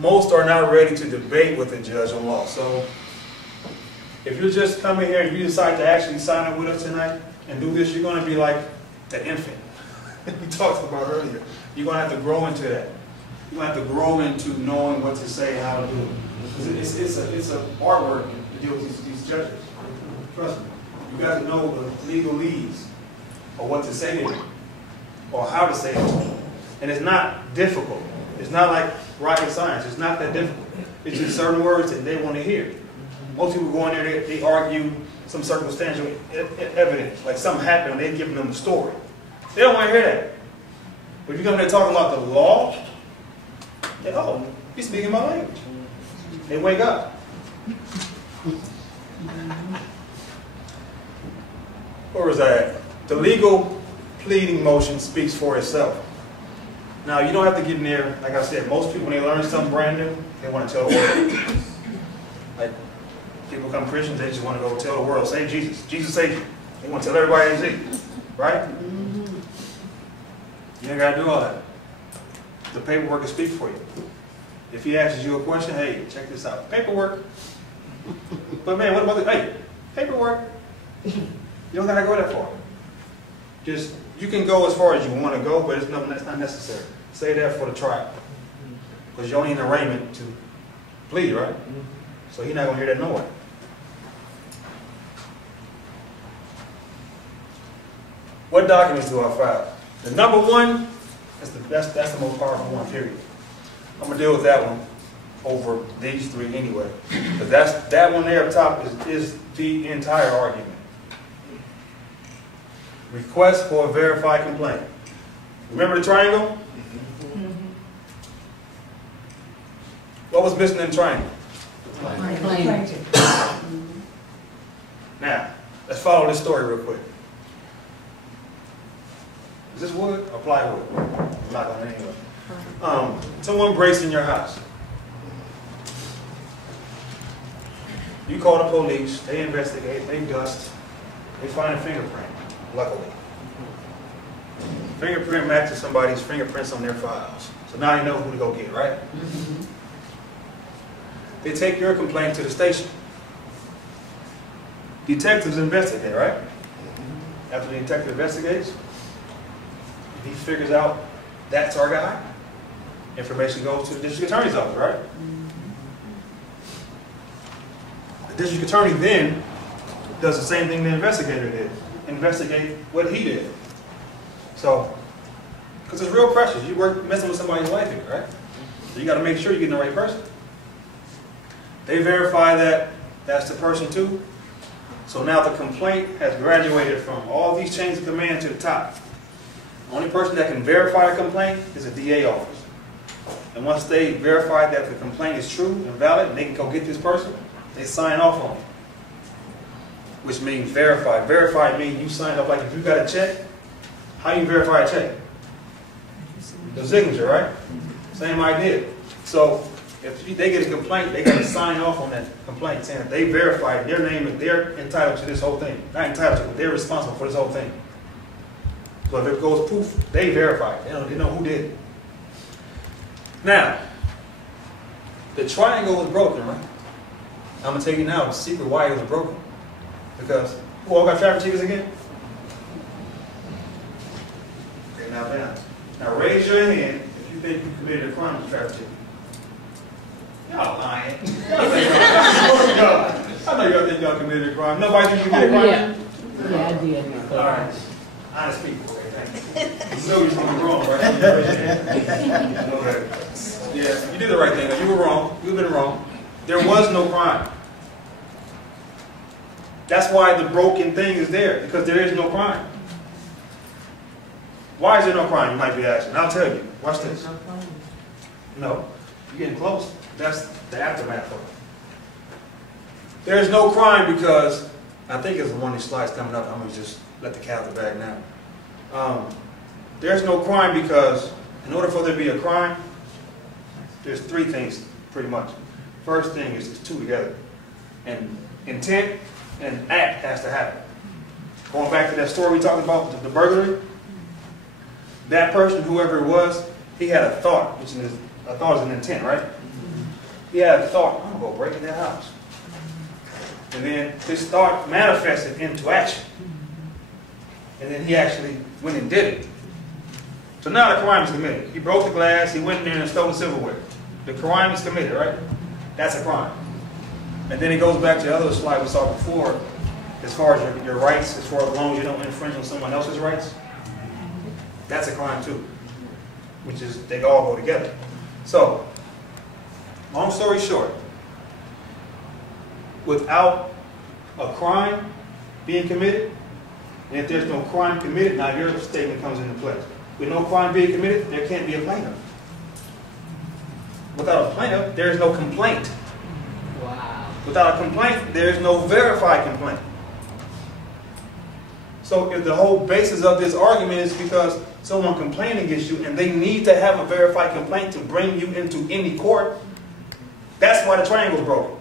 most are not ready to debate with the judge on law. So if you just come in here and you decide to actually sign up with us tonight and do this, you're going to be like the infant we talked about earlier. You're going to have to grow into that. You're going to have to grow into knowing what to say and how to do it. Because it's a artwork to deal with these judges. Trust me. You got to know the legalese or what to say to them or how to say it. And it's not difficult. It's not like rocket science. It's not that difficult. It's just certain words that they want to hear. Most people go in there, they argue some circumstantial evidence, like something happened and they're giving them a story. They don't want to hear that. But if you come there talking about the law, they, oh, he's speaking my language. They wake up. Where was that? The legal pleading motion speaks for itself. Now, you don't have to get in there. Like I said, most people, when they learn something brand new, they want to tell the world. Like, people become Christians, they just want to go tell the world, save Jesus. Jesus saved you. They want to tell everybody they see. Right? You ain't got to do all that. The paperwork will speak for you. If he asks you a question, hey, check this out. Paperwork. But man, what about the, hey, paperwork. You don't got to go that far. Just, you can go as far as you want to go, but it's nothing that's not necessary. Say that for the trial. Because you're only in arraignment to plead, right? So he's not going to hear that no way. What documents do I file? The number one, that's the most powerful one, period. I'm going to deal with that one over these three anyway. Because that one there up top is the entire argument. Request for a verified complaint. Remember the triangle? What was missing in the triangle? Now, let's follow this story real quick. Is this wood or plywood? I'm not going to anyway. Someone breaks in your house. You call the police, they investigate, they dust, they find a fingerprint, luckily. Fingerprint matches somebody's fingerprints on their files. So now they know who to go get, right? They take your complaint to the station. Detectives investigate, right? After the detective investigates, he figures out that's our guy. Information goes to the district attorney's office, right? The district attorney then does the same thing the investigator did. Investigate what he did. So, because it's real precious. You work messing with somebody's life here, right? So you got to make sure you're getting the right person. They verify that that's the person too. So now the complaint has graduated from all these chains of command to the top. The only person that can verify a complaint is a DA office. And once they verify that the complaint is true and valid, and they can go get this person, they sign off on it. Which means verify. Verify means you sign up, like if you got a check, how you verify a check? The signature, right? Same idea. So if they get a complaint, they got to sign off on that complaint saying that they verified their name and they're entitled to this whole thing. Not entitled to it, but they're responsible for this whole thing. So if it goes poof, they verify it. They know who did it. Now, the triangle was broken, right? I'm going to tell you now the secret why it was broken. Because, who all got traffic tickets again? Okay, now down. Now raise your hand if you think you committed a crime with traffic ticket. Y'all lying. I know y'all think y'all committed a crime. Nobody think you committed a crime? Yeah, I did. All right. Honest people. Okay, thank you. You know you're something wrong, right? Okay. Yeah, you did the right thing. You were wrong. You've been wrong. There was no crime. That's why the broken thing is there, because there is no crime. Why is there no crime, you might be asking? I'll tell you. Watch this. No. You're getting close. That's the aftermath of it. There's no crime because, I think it's one of these slides coming up. I'm going to just let the cat out the bag now. There's no crime because in order for there to be a crime, there's three things pretty much. First thing is it's two together. And intent and act has to happen. Going back to that story we talked about, the burglary, that person, whoever it was, he had a thought, which is a thought is an intent, right? He had a thought, I'm gonna go break in that house. And then his thought manifested into action. And then he actually went and did it. So now the crime is committed. He broke the glass, he went in there and stole the silverware. The crime is committed, right? That's a crime. And then it goes back to the other slide we saw before, as far as your rights, as far as long as you don't infringe on someone else's rights. That's a crime too, which is, they all go together. So, long story short, without a crime being committed, and if there's no crime committed, now your statement comes into play. With no crime being committed, there can't be a plaintiff. Without a plaintiff, there is no complaint. Wow. Without a complaint, there is no verified complaint. So if the whole basis of this argument is because someone complained against you and they need to have a verified complaint to bring you into any court, that's why the triangle is broken.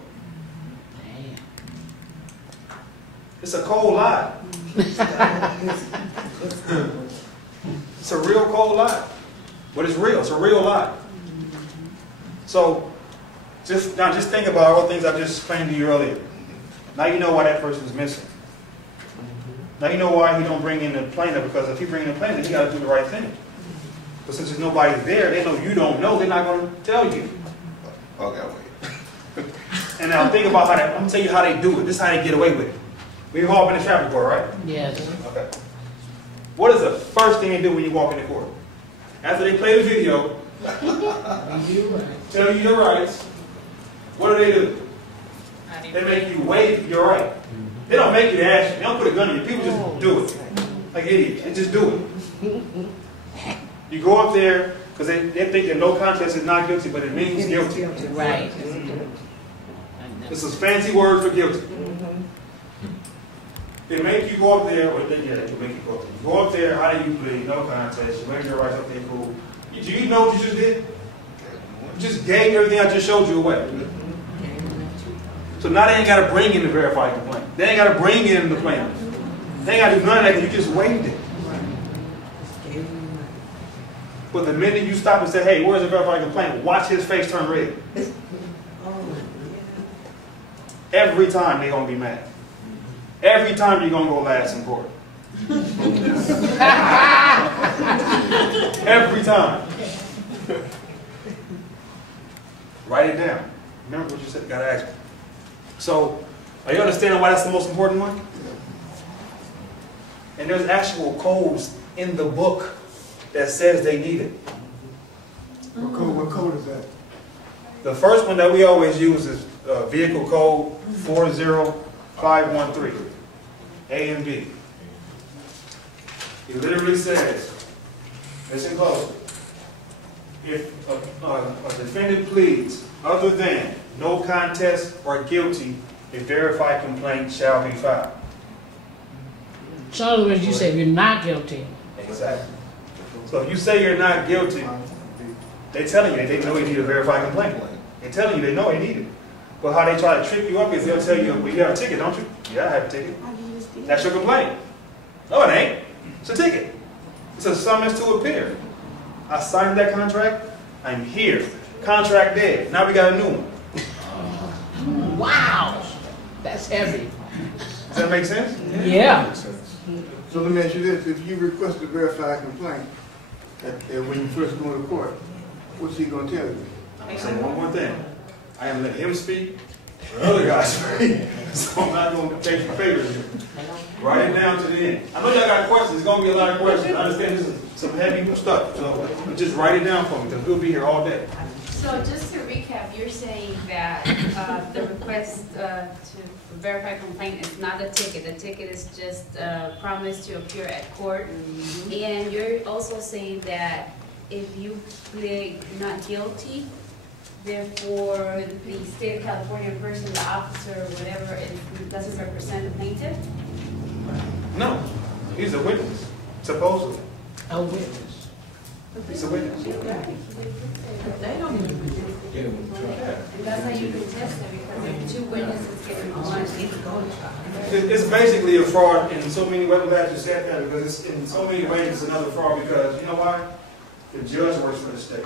It's a cold lie. It's a real cold lie. But it's real. It's a real lie. So just think about all the things I just explained to you earlier. Now you know why that person is missing. Now you know why he don't bring in the plaintiff, because if he bring in the plaintiff, he got to do the right thing. But since there's nobody there, they know you don't know, they're not going to tell you. Okay, wait. And now think about how I'm going to tell you how they do it. This is how they get away with it. We've all been in traffic court, right? Yes. Okay. What is the first thing they do when you walk into court? After they play the video, tell you your rights, what do? They make you waive your right. They don't make you ask you. They don't put a gun on you. People just do it. Like idiots. They just do it. You go up there because they think that no contest is not guilty, but it means guilty. Right. It's a fancy word for guilty. They make you go up there, or they make you go up there. You go up there, how do you plead? No contest. You waive your rights up there, cool. Do you know what you just did? You just gave everything I just showed you away. So now they ain't got to bring in the verified complaint. They ain't got to bring in the plaintiff. They ain't got to do none of that because you just waived it. But the minute you stop and say, hey, where's the verified complaint? Watch his face turn red. Every time they're going to be mad. Every time you're going to go last in court. Every time. Write it down. Remember what you said, you got to ask me. So, are you understanding why that's the most important one? And there's actual codes in the book that says they need it. What code is that? The first one that we always use is vehicle code 40513, A and B. It literally says, listen close, if a defendant pleads other than no contest or guilty, a verified complaint shall be filed. So in other words, you say you're not guilty. Exactly. So if you say you're not guilty, they're telling you they know you need a verified complaint. They're telling you they know they need it. But how they try to trick you up is they'll tell you, well, you have a ticket, don't you? Yeah, I have a ticket. That's your complaint. No, it ain't. It's a ticket. It's a summons to appear. I signed that contract. I'm here. Contract dead. Now we got a new one. Wow. That's heavy. Does that make sense? Yeah. So let me ask you this. If you request a verified complaint when you first go to court, what's he going to tell you? I'm going to say one more thing. I am letting him speak, the other guys speak, so I'm not going to take your favors here. Write it down to the end. I know y'all got questions. There's going to be a lot of questions. I understand this is some heavy stuff, so just write it down for me because we'll be here all day. So just to recap, you're saying that the request to verify complaint is not a ticket. The ticket is just a promise to appear at court. And you're also saying that if you plead not guilty, therefore the state of California person, the officer, whatever, it doesn't represent the plaintiff? No, he's a witness, supposedly. A witness. He's a witness. They don't even and that's how you can test it, because there are two witnesses getting one. It's basically a fraud in so many ways. I'm glad you said that, because it's, in so many ways it's another fraud, because you know why? The judge works for the state.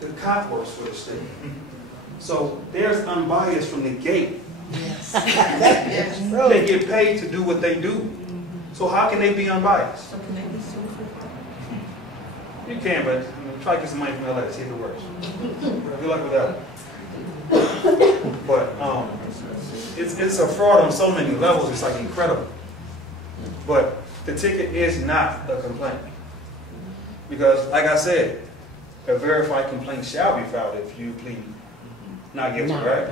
The cop works for the state. So there's unbiased from the gate. Yes. They get paid to do what they do. So how can they be unbiased? You can, but try to get some money from LA, see if it works. Good luck with that. But it's a fraud on so many levels, it's like incredible. But the ticket is not a complaint. Because, like I said, a verified complaint shall be filed if you plead not guilty, right?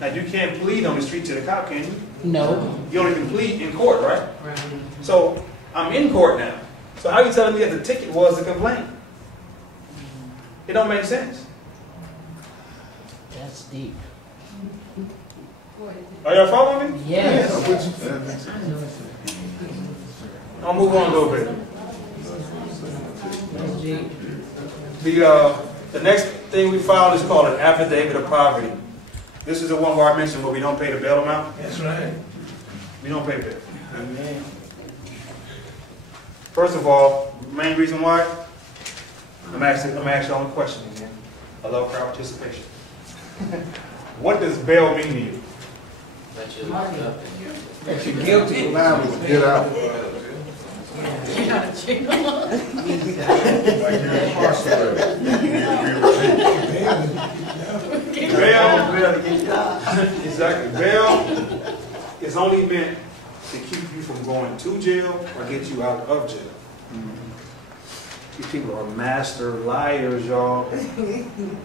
Now, you can't plead on the street to the cop, can you? No. You only can plead in court, right? Right. So, I'm in court now. So how are you telling me that the ticket was the complaint? It don't make sense. That's deep. Are y'all following me? Yes. I'll move on a little bit. That's deep. The next thing we filed is called an affidavit of poverty. This is the one where I mentioned where we don't pay the bail amount. That's right. We don't pay bail. Amen. First of all, the main reason why, I'm asking y'all a question again. I love crowd participation. What does bail mean to you? That you're guilty. Liable to get out. Exactly. Bail is only meant to keep you from going to jail or get you out of jail. These people are master liars, y'all.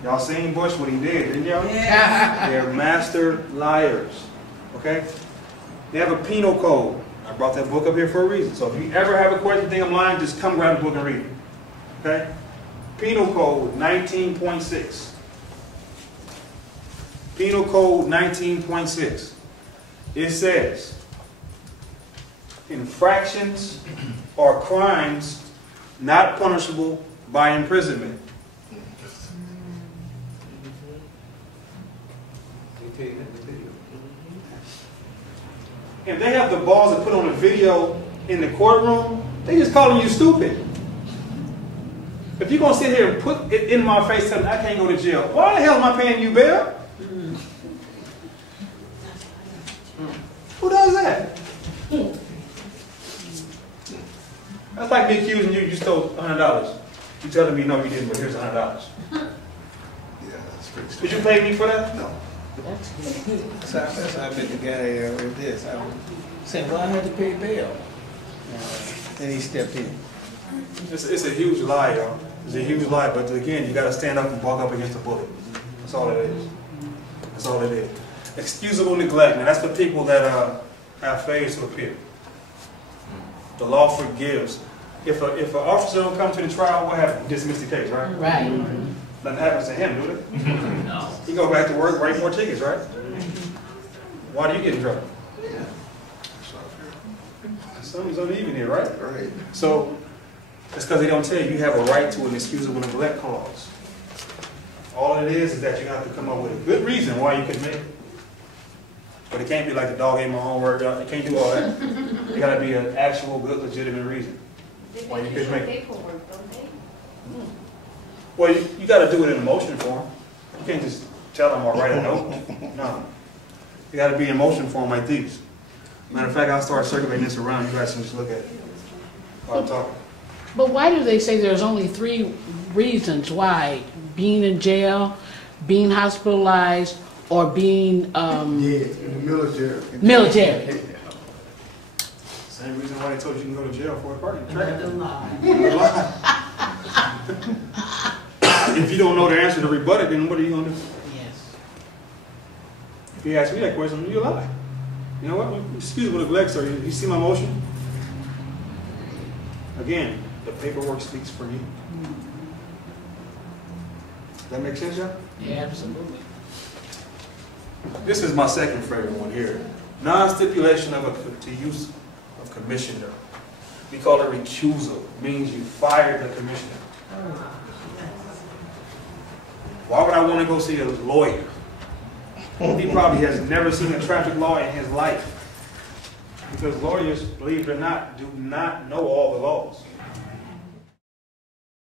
Y'all seen Bush, what he did, didn't y'all? Yeah. They're master liars. Okay? They have a penal code. I brought that book up here for a reason. So if you ever have a question, think I'm lying, just come grab the book and read it. Okay? Penal code 19.6. Penal code 19.6. It says, infractions or crimes not punishable by imprisonment. If they have the balls to put on a video in the courtroom, they just calling you stupid. If you're going to sit here and put it in my face telling me I can't go to jail, why the hell am I paying you bail? Who does that? That's like me accusing you stole $100. You telling me no you didn't, but here's $100. Yeah, that's pretty stupid. Did you pay me for that? No. So I bet the guy with this. I was saying, well, I had to pay bail. Then he stepped in. It's a huge lie, y'all. It's a huge lie, but again, you got to stand up and walk up against the bullet. That's all it is. That's all it is. Excusable neglect. Now, that's for people that have failures to appear. The law forgives. If an officer don't come to the trial, what happens? Dismiss the case, right? Right. Nothing happens to him, do it? No. He go back to work, write more tickets, right? Why do you get in trouble? Something's uneven here, right? Right. So, it's because they don't tell you have a right to an excusable neglect clause. All it is that you have to come up with a good reason why you can make it. But it can't be like the dog ate my homework. It can't do all that. It got to be an actual, good, legitimate reason why you could make it. Paperwork, don't they? Well, you got to do it in a motion form. You can't just tell them or write a note. No. You got to be in motion form like these. Matter of fact, I'll start circulating this around. You guys can just look at it while I'm talking. But why do they say there's only 3 reasons why? Being in jail, being hospitalized, or being Yeah, in the military. military? Same reason why they told you can go to jail for a party. If you don't know the answer to rebut it, then what are you going to do? Yes. If you ask me that question, you lie. You know what? Excuse me, neglect, sir. You see my motion? Again, the paperwork speaks for you. Does that make sense, y'all? Yeah, absolutely. This is my second favorite one here. Non-stipulation of to use of commissioner. We call it recusal. It means you fired the commissioner. Why would I want to go see a lawyer? He probably has never seen a traffic law in his life. Because lawyers, believe it or not, do not know all the laws.